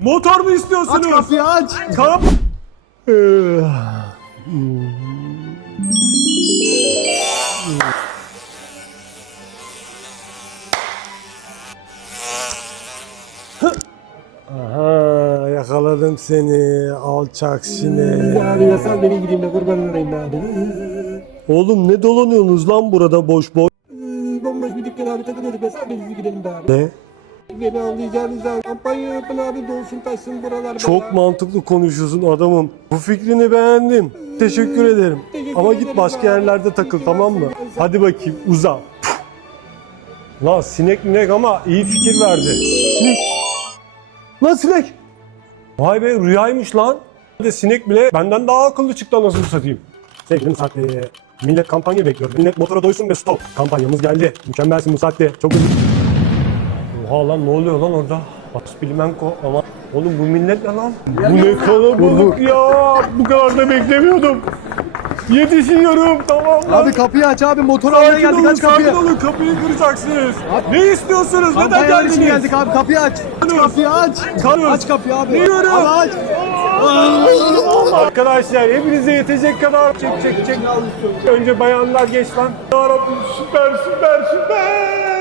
Motor mu istiyorsunuz? Aç kapıyı aç. Kap. Aha yakaladım seni alçak sinek. Abi ya sen beni gideyim de kurban olayım abi. Oğlum ne dolanıyorsunuz lan burada boş boş? Bomboş bir dükkan abi takılıyorduk ya sen de gidelim be abi. Ne? Beni anlayacağınız zaman kampanya yapın abi dolsun taşsın buralar. Çok bana. mantıklı konuşuyorsun adamım. Bu fikrini beğendim. Teşekkür ederim. Teşekkür Ama git başka abi. yerlerde takıl tamam mı? Hadi bakayım uza. Lan sinek minek ama iyi fikir verdi. Sinek. Lan sinek. Vay be rüyaymış lan. De sinek bile benden daha akıllı çıktı anasını satayım. Sevgili Musatli. Millet kampanya bekliyor. Millet motora doysun ve stop. Kampanyamız geldi. Mükemmelsin Musatli. Çok özür Oha lan ne oluyor lan orada? Aspilimenko ama oğlum bu millet ne lan? Bu ne kalabalık ya. Bu kadar da beklemiyordum. Yetişiyorum tamam lan. Abi kapıyı aç abi motor almaya Sakin geldik olun, aç kapıyı. sakin olun. Kapıyı kıracaksınız. Ne istiyorsunuz? Neden Kampanya için geldiniz? geldik abi kapıyı aç. Aç kapıyı aç. Kanıyoruz. Aç kapıyı abi. Biliyorum. Abi aç. Arkadaşlar hepinize yetecek kadar çek çek çek. Önce bayanlar geç lan. Ya Rabbim süper süper süper.